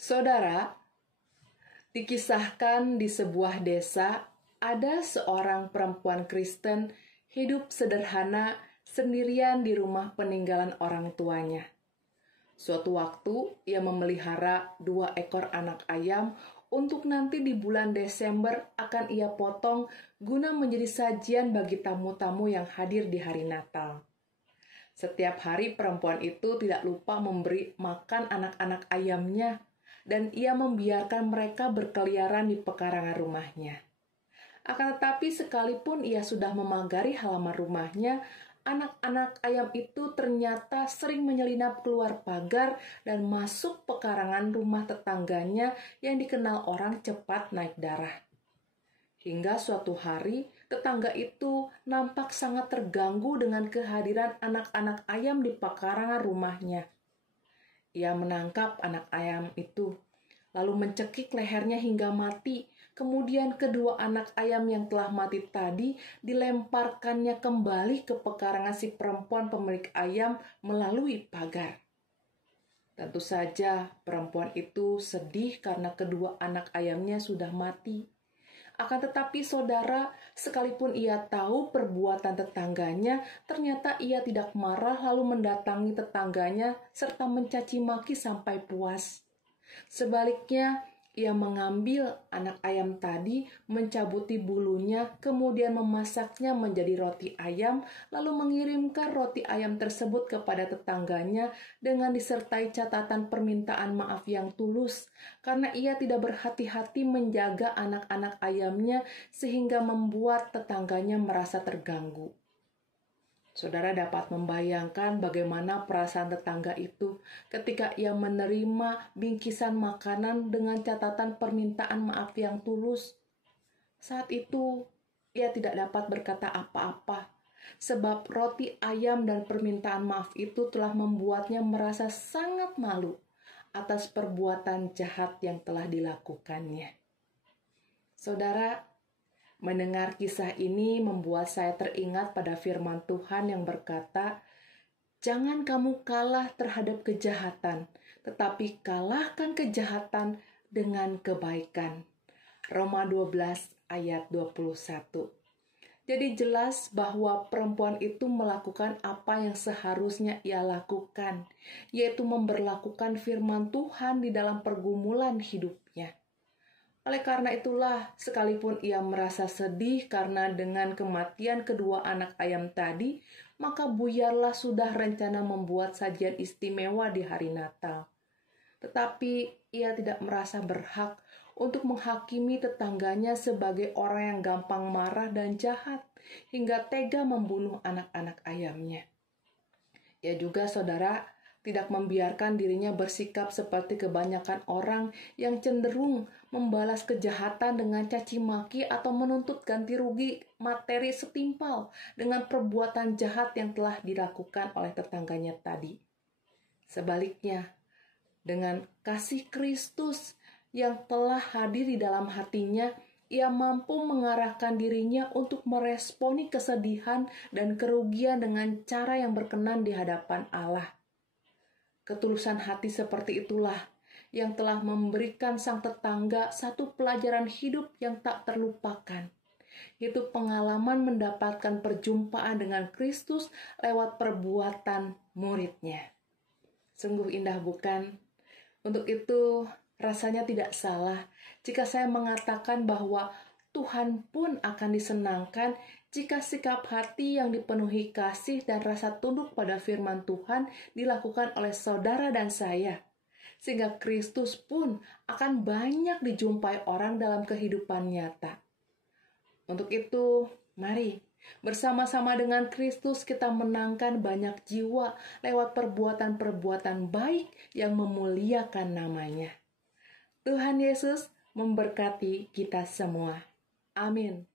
Saudara, dikisahkan di sebuah desa ada seorang perempuan Kristen hidup sederhana sendirian di rumah peninggalan orang tuanya. Suatu waktu ia memelihara 2 ekor anak ayam untuk nanti di bulan Desember akan ia potong guna menjadi sajian bagi tamu-tamu yang hadir di hari Natal. Setiap hari perempuan itu tidak lupa memberi makan anak-anak ayamnya, dan ia membiarkan mereka berkeliaran di pekarangan rumahnya. Akan tetapi sekalipun ia sudah memagari halaman rumahnya, anak-anak ayam itu ternyata sering menyelinap keluar pagar dan masuk pekarangan rumah tetangganya yang dikenal orang cepat naik darah. Hingga suatu hari, tetangga itu nampak sangat terganggu dengan kehadiran anak-anak ayam di pekarangan rumahnya. Ia menangkap anak ayam itu, lalu mencekik lehernya hingga mati. Kemudian kedua anak ayam yang telah mati tadi dilemparkannya kembali ke pekarangan si perempuan pemilik ayam melalui pagar. Tentu saja perempuan itu sedih karena kedua anak ayamnya sudah mati. Akan tetapi saudara, sekalipun ia tahu perbuatan tetangganya, ternyata ia tidak marah lalu mendatangi tetangganya serta mencaci maki sampai puas. Sebaliknya, ia mengambil anak ayam tadi, mencabuti bulunya, kemudian memasaknya menjadi roti ayam, lalu mengirimkan roti ayam tersebut kepada tetangganya dengan disertai catatan permintaan maaf yang tulus, karena ia tidak berhati-hati menjaga anak-anak ayamnya sehingga membuat tetangganya merasa terganggu. Saudara dapat membayangkan bagaimana perasaan tetangga itu ketika ia menerima bingkisan makanan dengan catatan permintaan maaf yang tulus. Saat itu, ia tidak dapat berkata apa-apa, sebab roti ayam dan permintaan maaf itu telah membuatnya merasa sangat malu atas perbuatan jahat yang telah dilakukannya. Saudara, mendengar kisah ini membuat saya teringat pada firman Tuhan yang berkata, "Jangan kamu kalah terhadap kejahatan, tetapi kalahkan kejahatan dengan kebaikan." Roma 12 ayat 21. Jadi jelas bahwa perempuan itu melakukan apa yang seharusnya ia lakukan, yaitu memberlakukan firman Tuhan di dalam pergumulan hidupnya. Oleh karena itulah, sekalipun ia merasa sedih karena dengan kematian kedua anak ayam tadi, maka buyarlah sudah rencana membuat sajian istimewa di hari Natal. Tetapi ia tidak merasa berhak untuk menghakimi tetangganya sebagai orang yang gampang marah dan jahat, hingga tega membunuh anak-anak ayamnya. Ia juga, saudara, tidak membiarkan dirinya bersikap seperti kebanyakan orang yang cenderung membalas kejahatan dengan caci maki atau menuntut ganti rugi materi setimpal dengan perbuatan jahat yang telah dilakukan oleh tetangganya tadi. Sebaliknya, dengan kasih Kristus yang telah hadir di dalam hatinya, ia mampu mengarahkan dirinya untuk meresponi kesedihan dan kerugian dengan cara yang berkenan di hadapan Allah. Ketulusan hati seperti itulah yang telah memberikan sang tetangga satu pelajaran hidup yang tak terlupakan, yaitu pengalaman mendapatkan perjumpaan dengan Kristus lewat perbuatan muridnya. Sungguh indah, bukan? Untuk itu, rasanya tidak salah jika saya mengatakan bahwa Tuhan pun akan disenangkan jika sikap hati yang dipenuhi kasih dan rasa tunduk pada firman Tuhan dilakukan oleh saudara dan saya, sehingga Kristus pun akan banyak dijumpai orang dalam kehidupan nyata. Untuk itu, mari bersama-sama dengan Kristus kita menangkan banyak jiwa lewat perbuatan-perbuatan baik yang memuliakan namanya. Tuhan Yesus memberkati kita semua. Amin.